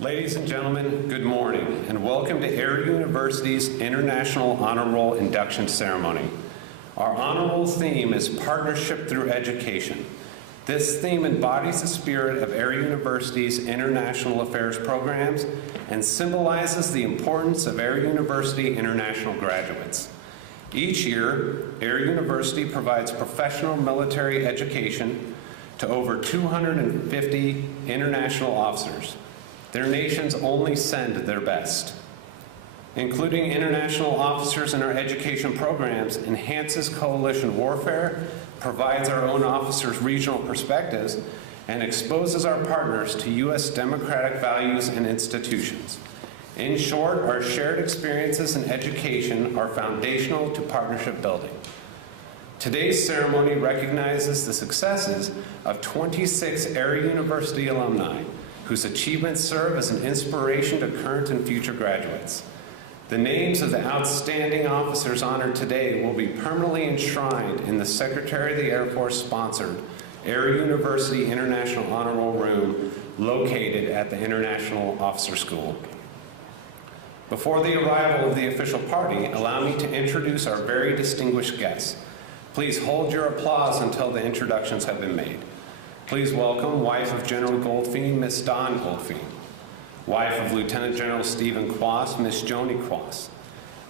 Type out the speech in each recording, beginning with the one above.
Ladies and gentlemen, good morning, and welcome to Air University's International Honor Roll Induction Ceremony. Our honor roll theme is Partnership Through Education. This theme embodies the spirit of Air University's international affairs programs and symbolizes the importance of Air University international graduates. Each year, Air University provides professional military education to over 250 international officers. Their nations only send their best. Including international officers in our education programs enhances coalition warfare, provides our own officers regional perspectives, and exposes our partners to U.S. democratic values and institutions. In short, our shared experiences in education are foundational to partnership building. Today's ceremony recognizes the successes of 26 Air University alumni, whose achievements serve as an inspiration to current and future graduates. The names of the outstanding officers honored today will be permanently enshrined in the Secretary of the Air Force sponsored Air University International Honor Roll Room located at the International Officer School. Before the arrival of the official party, allow me to introduce our very distinguished guests. Please hold your applause until the introductions have been made. Please welcome wife of General Goldfein, Miss Dawn Goldfein. Wife of Lieutenant General Stephen Kwast, Miss Joni Kwast.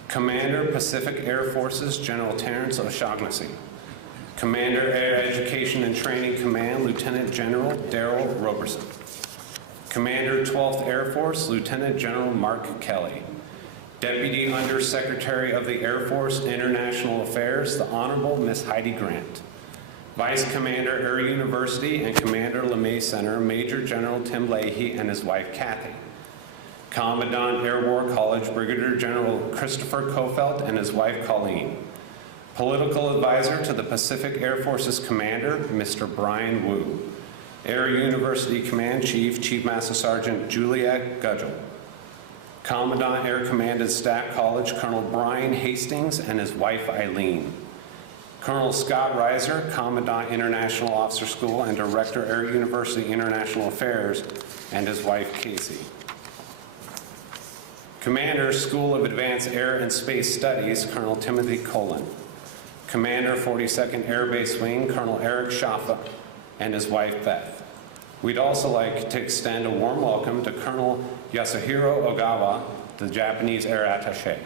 Commander, Pacific Air Forces, General Terrence O'Shaughnessy. Commander, Air Education and Training Command, Lieutenant General Darrell Roberson. Commander, 12th Air Force, Lieutenant General Mark Kelly. Deputy Undersecretary of the Air Force International Affairs, the Honorable Miss Heidi Grant. Vice Commander, Air University and Commander LeMay Center, Major General Tim Leahy and his wife Kathy. Commandant Air War College, Brigadier General Christopher Kofelt and his wife Colleen. Political Advisor to the Pacific Air Forces Commander, Mr. Brian Wu. Air University Command Chief, Chief Master Sergeant Juliet Gudgel. Commandant Air Command and Staff College, Colonel Brian Hastings and his wife Eileen. Colonel Scott Reiser, Commandant International Officer School and Director Air University International Affairs, and his wife Casey. Commander, School of Advanced Air and Space Studies, Colonel Timothy Colon. Commander, 42nd Air Base Wing, Colonel Eric Schaffa, and his wife Beth. We'd also like to extend a warm welcome to Colonel Yasuhiro Ogawa, the Japanese Air Attaché.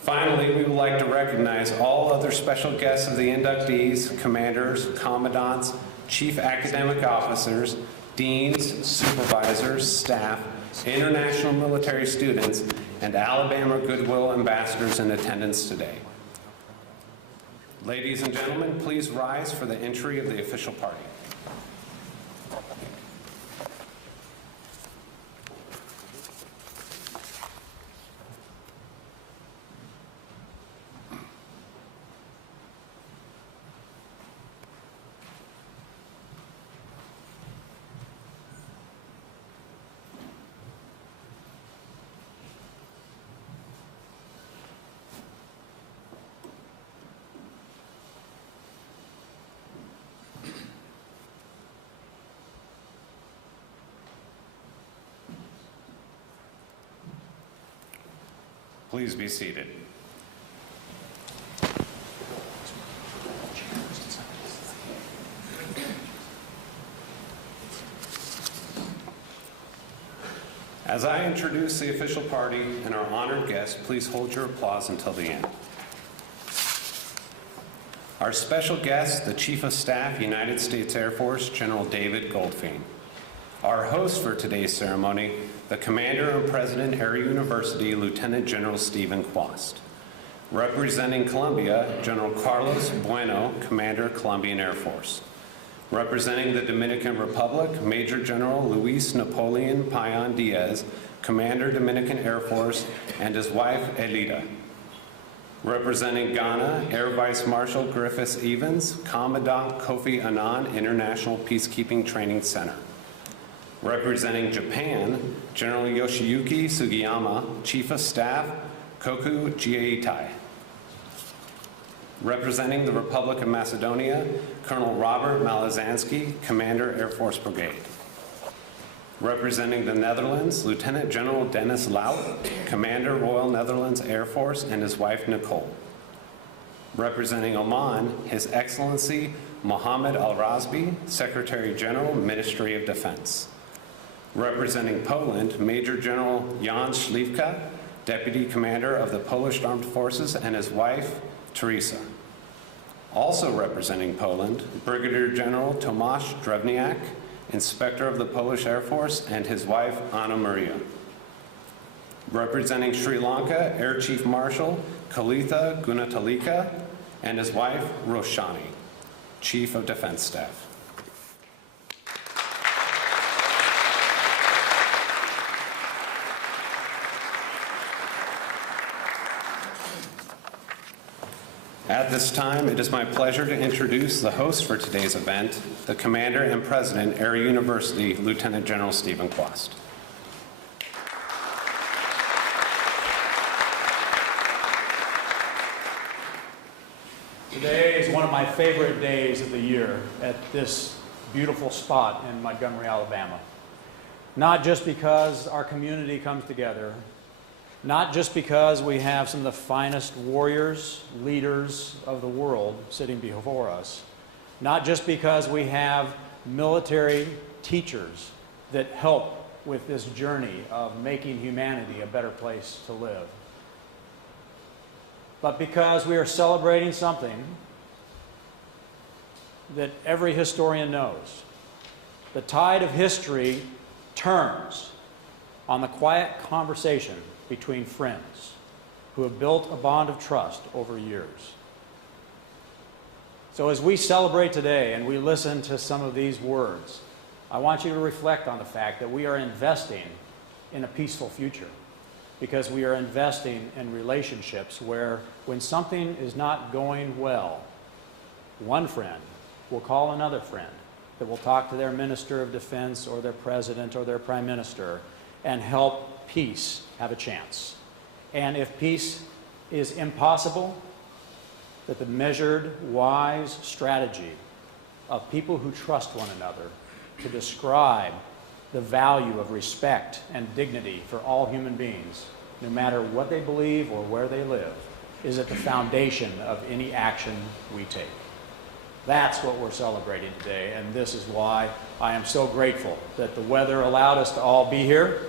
Finally, we would like to recognize all other special guests of the inductees, commanders, commandants, chief academic officers, deans, supervisors, staff, international military students, and Alabama Goodwill ambassadors in attendance today. Ladies and gentlemen, please rise for the entry of the official party. Please be seated. As I introduce the official party and our honored guests, please hold your applause until the end. Our special guest, the Chief of Staff, United States Air Force, General David Goldfein. Our host for today's ceremony, the Commander and President, Air University, Lieutenant General Stephen Kwast. Representing Colombia, General Carlos Bueno, Commander, Colombian Air Force. Representing the Dominican Republic, Major General Luis Napoleon Payan Diaz, Commander, Dominican Air Force, and his wife, Elida. Representing Ghana, Air Vice Marshal Griffiths Evans, Commandant Kofi Annan International Peacekeeping Training Center. Representing Japan, General Yoshiyuki Sugiyama, Chief of Staff, Koku Jieitai. Representing the Republic of Macedonia, Colonel Robert Malazansky, Commander, Air Force Brigade. Representing the Netherlands, Lieutenant General Dennis Lout, Commander Royal Netherlands Air Force, and his wife Nicole. Representing Oman, His Excellency Mohammed Al-Razbi, Secretary General, Ministry of Defense. Representing Poland, Major General Jan Śliwka, Deputy Commander of the Polish Armed Forces, and his wife Teresa. Also representing Poland, Brigadier General Tomasz Drewniak, Inspector of the Polish Air Force, and his wife Anna Maria. Representing Sri Lanka, Air Chief Marshal Kalitha Gunatalika, and his wife Roshani, Chief of Defense Staff. At this time, it is my pleasure to introduce the host for today's event, the Commander and President, Air University, Lieutenant General Stephen Kwast. Today is one of my favorite days of the year at this beautiful spot in Montgomery, Alabama. Not just because our community comes together, not just because we have some of the finest warriors, leaders of the world sitting before us, not just because we have military teachers that help with this journey of making humanity a better place to live, but because we are celebrating something that every historian knows. The tide of history turns on the quiet conversation between friends who have built a bond of trust over years. So as we celebrate today and we listen to some of these words, I want you to reflect on the fact that we are investing in a peaceful future, because we are investing in relationships where when something is not going well, one friend will call another friend that will talk to their minister of defense or their president or their prime minister and help peace have a chance. And if peace is impossible, that the measured, wise strategy of people who trust one another to describe the value of respect and dignity for all human beings, no matter what they believe or where they live, is at the foundation of any action we take. That's what we're celebrating today, and this is why I am so grateful that the weather allowed us to all be here,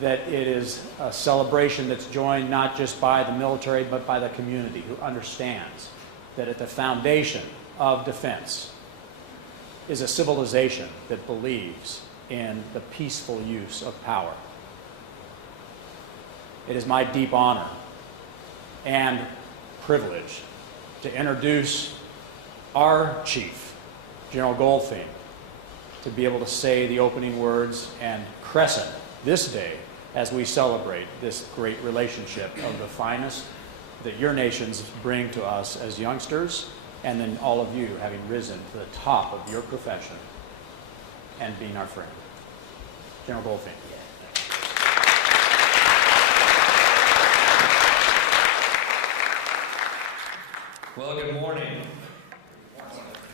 that it is a celebration that's joined not just by the military, but by the community who understands that at the foundation of defense is a civilization that believes in the peaceful use of power. It is my deep honor and privilege to introduce our chief, General Goldfein, to be able to say the opening words and crescent this day as we celebrate this great relationship of the finest that your nations bring to us as youngsters, and then all of you having risen to the top of your profession and being our friend. General Goldfein. Well, good morning,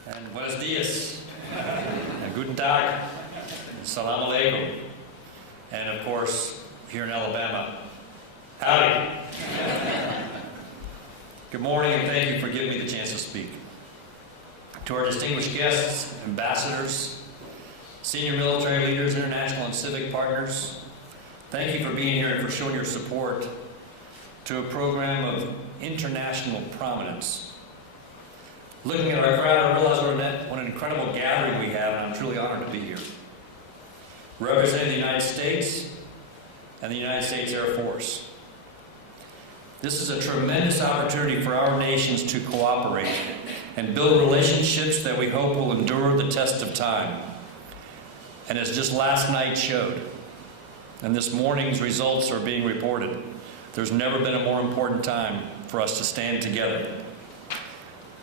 and buenos dias, and guten tag, and salam alaikum, and of course, here in Alabama, howdy. Good morning, and thank you for giving me the chance to speak. To our distinguished guests, ambassadors, senior military leaders, international and civic partners, thank you for being here and for showing your support to a program of international prominence. Looking at our crowd, I realize what an incredible gathering we have, and I'm truly honored to be here. Representing the United States and the United States Air Force. This is a tremendous opportunity for our nations to cooperate and build relationships that we hope will endure the test of time. And as just last night showed, and this morning's results are being reported, there's never been a more important time for us to stand together.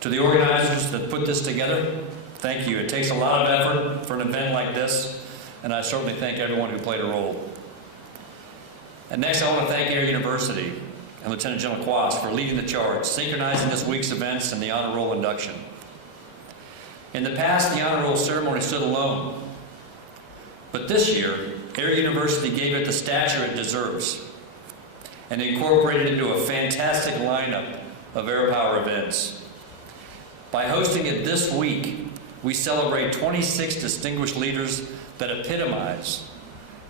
To the organizers that put this together, thank you. It takes a lot of effort for an event like this, and I certainly thank everyone who played a role. And next, I want to thank Air University and Lieutenant General Kwast for leading the charge, synchronizing this week's events and the honor roll induction. In the past, the honor roll ceremony stood alone, But this year, Air University gave it the stature it deserves and incorporated it into a fantastic lineup of air power events. By hosting it this week, we celebrate 26 distinguished leaders that epitomize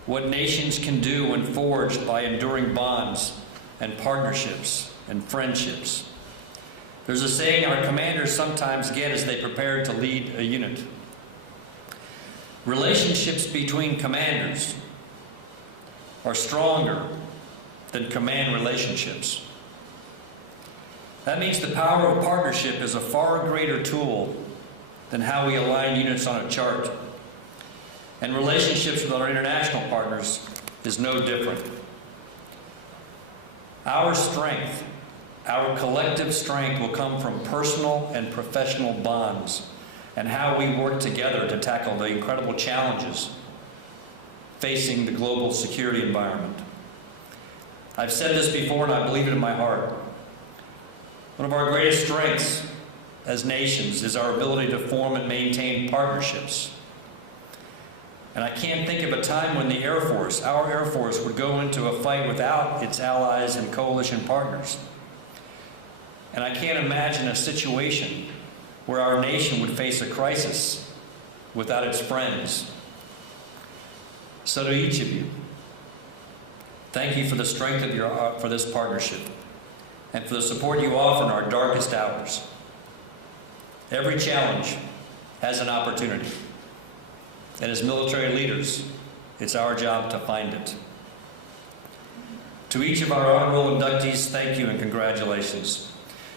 what nations can do when forged by enduring bonds and partnerships and friendships. There's a saying our commanders sometimes get as they prepare to lead a unit. Relationships between commanders are stronger than command relationships. That means the power of partnership is a far greater tool than how we align units on a chart. And relationships with our international partners is no different. Our strength, our collective strength, will come from personal and professional bonds and how we work together to tackle the incredible challenges facing the global security environment. I've said this before and I believe it in my heart. One of our greatest strengths as nations is our ability to form and maintain partnerships. And I can't think of a time when the Air Force, our Air Force, would go into a fight without its allies and coalition partners. And I can't imagine a situation where our nation would face a crisis without its friends. So to each of you, thank you for the strength of for this partnership and for the support you offer in our darkest hours. Every challenge has an opportunity. And as military leaders, it's our job to find it. To each of our honorable inductees, thank you and congratulations.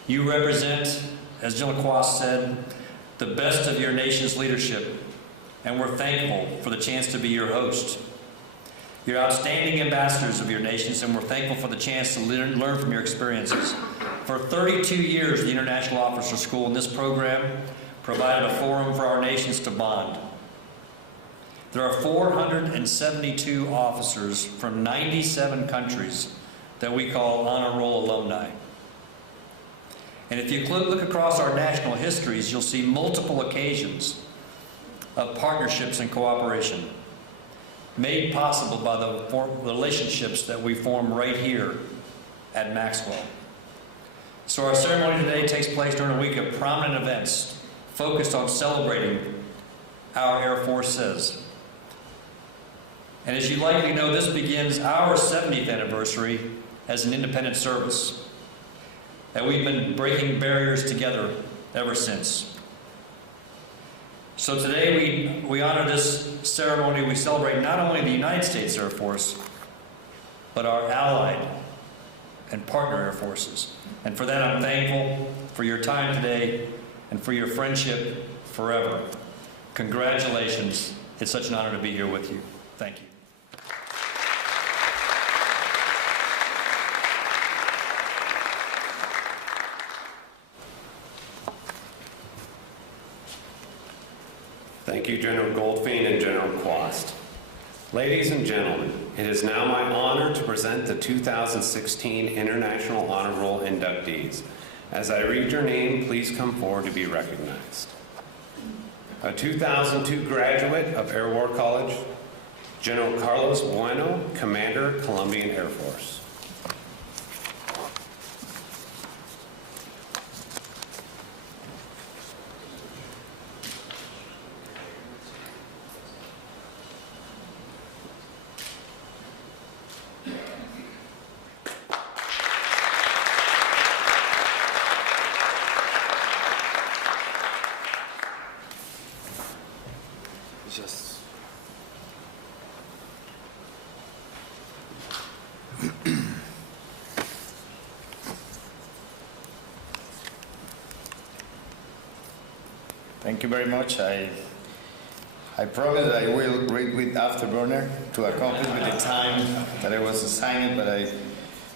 You represent, as General Kwast said, the best of your nation's leadership, and we're thankful for the chance to be your host. You're outstanding ambassadors of your nations, and we're thankful for the chance to learn from your experiences. For 32 years, the International Officer School and this program provided a forum for our nations to bond. There are 472 officers from 97 countries that we call honor roll alumni. And if you look across our national histories, you'll see multiple occasions of partnerships and cooperation made possible by the relationships that we form right here at Maxwell. So our ceremony today takes place during a week of prominent events focused on celebrating our Air Forces. And as you likely know, this begins our 70th anniversary as an independent service. And we've been breaking barriers together ever since. So today we honor this ceremony. We celebrate not only the United States Air Force, but our allied and partner Air Forces. And for that, I'm thankful for your time today and for your friendship forever. Congratulations. It's such an honor to be here with you. Thank you. Thank you, General Goldfein and General Kwast. Ladies and gentlemen, it is now my honor to present the 2016 International Honor Roll inductees. As I read your name, please come forward to be recognized. A 2002 graduate of Air War College, General Carlos Bueno, Commander, Colombian Air Force. Thank you very much. I promise I will read with afterburner to accomplish with the time that I was assigned, but I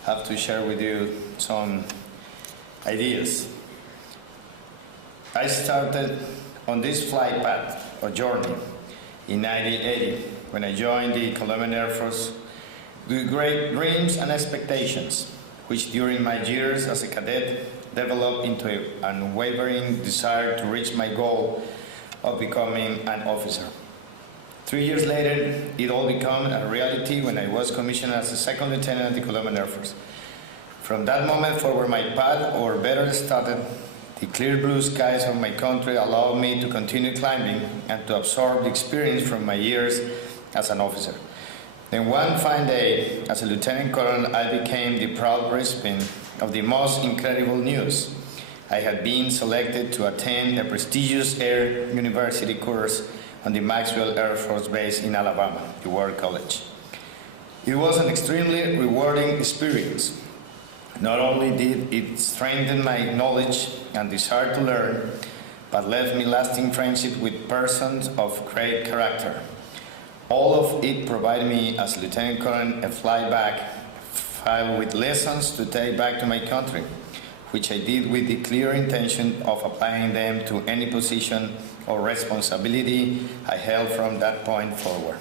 have to share with you some ideas. I started on this flight path or journey in 1980 when I joined the Colombian Air Force with great dreams and expectations, which during my years as a cadet developed into an unwavering desire to reach my goal of becoming an officer. 3 years later, it all became a reality when I was commissioned as a second lieutenant at the Colombian Air Force. From that moment forward, my path, or better started, the clear blue skies of my country allowed me to continue climbing and to absorb the experience from my years as an officer. Then one fine day, as a lieutenant colonel, I became the proud recipient of the most incredible news. I had been selected to attend a prestigious Air University course on the Maxwell Air Force Base in Alabama, the War College. It was an extremely rewarding experience. Not only did it strengthen my knowledge and desire to learn, but left me lasting friendship with persons of great character. All of it provided me, as Lieutenant Colonel, a flyback file with lessons to take back to my country, which I did with the clear intention of applying them to any position or responsibility I held from that point forward.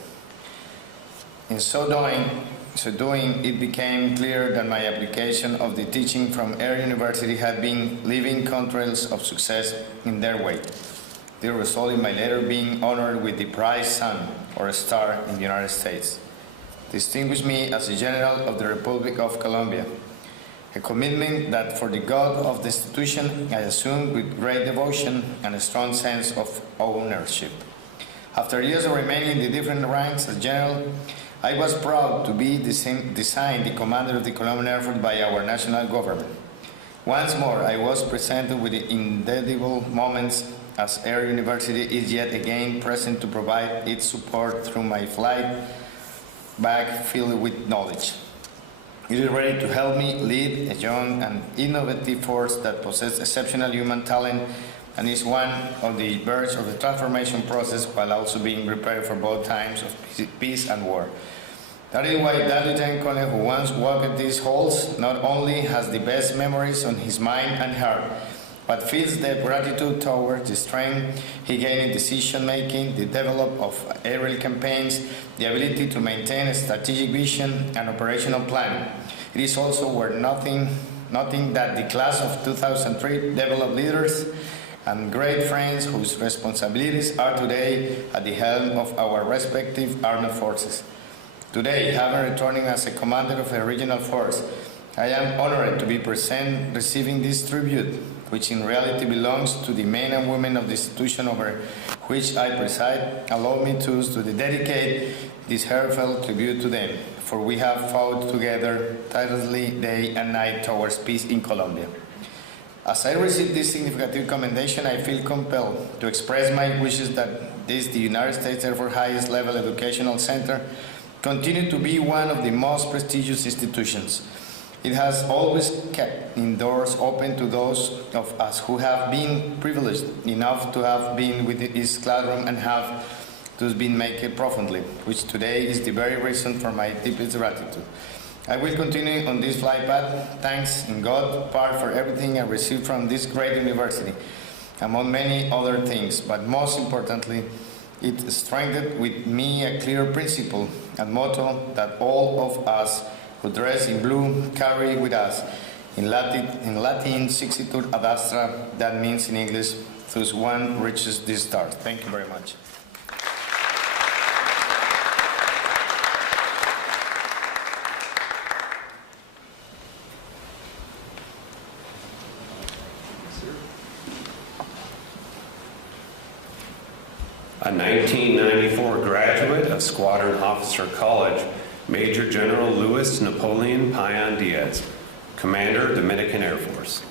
In so doing, it became clear that my application of the teaching from Air University had been leaving contrails of success in their way. The result in my later being honored with the Prize Sun, or a star in the United States, distinguished me as a General of the Republic of Colombia, a commitment that for the God of the institution I assumed with great devotion and a strong sense of ownership. After years of remaining in the different ranks as General, I was proud to be designed the commander of the Colombian Air Force by our national government. Once more, I was presented with the indelible moments as Air University is yet again present to provide its support through my flight back filled with knowledge. It is ready to help me lead a young and innovative force that possesses exceptional human talent and is one on the verge of the transformation process while also being prepared for both times of peace and war. That is why that Lieutenant Colonel who once walked these halls not only has the best memories on his mind and heart, but feels the gratitude towards the strength he gained in decision-making, the development of aerial campaigns, the ability to maintain a strategic vision and operational plan. It is also worth noting that the class of 2003 developed leaders and great friends whose responsibilities are today at the helm of our respective armed forces. Today, having returning as a commander of a regional force, I am honored to be present receiving this tribute, which in reality belongs to the men and women of the institution over which I preside. Allow me to dedicate this heartfelt tribute to them, for we have fought together tirelessly day and night towards peace in Colombia. As I receive this significant commendation, I feel compelled to express my wishes that the United States Air Force highest level educational center continue to be one of the most prestigious institutions. It has always kept its doors open to those of us who have been privileged enough to have been with its classroom and have thus been made profoundly, which today is the very reason for my deepest gratitude. I will continue on this flight path, thanks in God part for everything I received from this great university, among many other things, but most importantly, it strengthened with me a clear principle and motto that all of us who dress in blue carry with us. In Latin, Sixitur ad astra, that means in English, thus one reaches the stars. Thank you very much. A 1994 graduate of Squadron Officer College, Major General Luis Napoleon Payan Diaz, Commander, Dominican Air Force.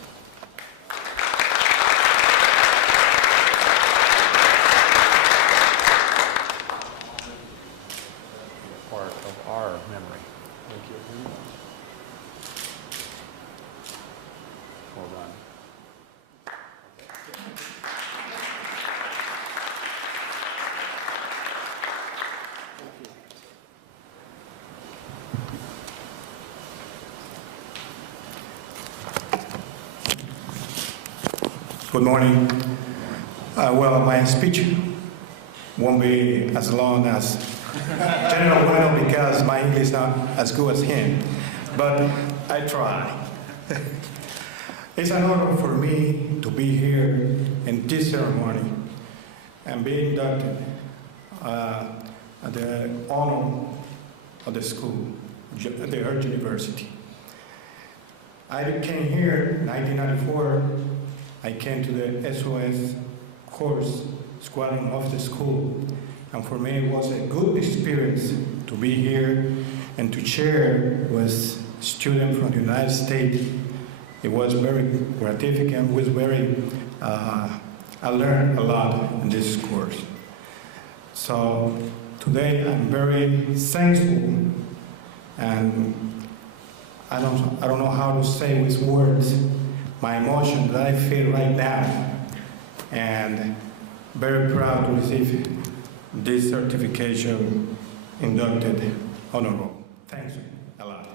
Part of our memory. Thank you. Well done. Good morning. Well, my speech won't be as long as General Bueno because my English is not as good as him, but I try. It's an honor for me to be here in this ceremony and be inducted the honor of the school, the Earth University. I came here in 1994. I came to the SOS course squadron of the school, and for me it was a good experience to be here and to share with students from the United States. It was very gratificant. It was very, I learned a lot in this course. So today I'm very thankful, and I don't know how to say with words my emotion that I feel right now, and very proud to receive this certification, inducted honorable. Thanks a lot.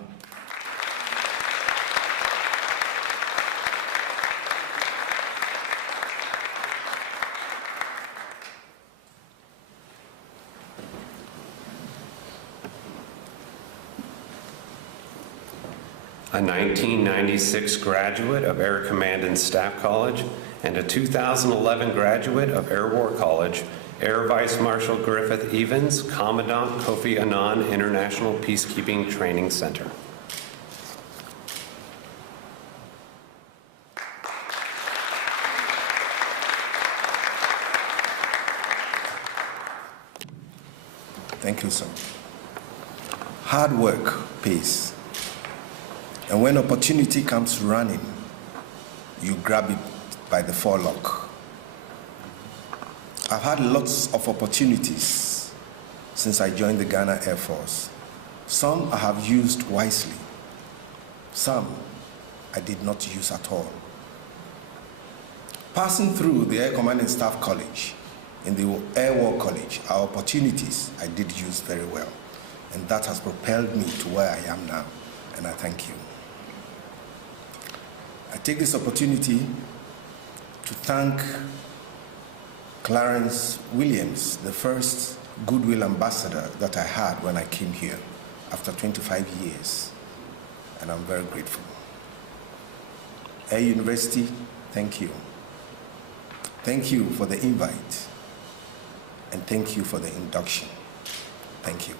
A 1996 graduate of Air Command and Staff College and a 2011 graduate of Air War College, Air Vice Marshal Griffith Evans, Commandant Kofi Annan International Peacekeeping Training Center. Thank you, sir. Hard work pays. And when opportunity comes running, you grab it by the forelock. I've had lots of opportunities since I joined the Ghana Air Force. Some I have used wisely. Some I did not use at all. Passing through the Air Command and Staff College in the Air War College, our opportunities I did use very well. And that has propelled me to where I am now, and I thank you. I take this opportunity to thank Clarence Williams, the first Goodwill Ambassador that I had when I came here after 25 years, and I'm very grateful. Air University, thank you. Thank you for the invite, and thank you for the induction. Thank you.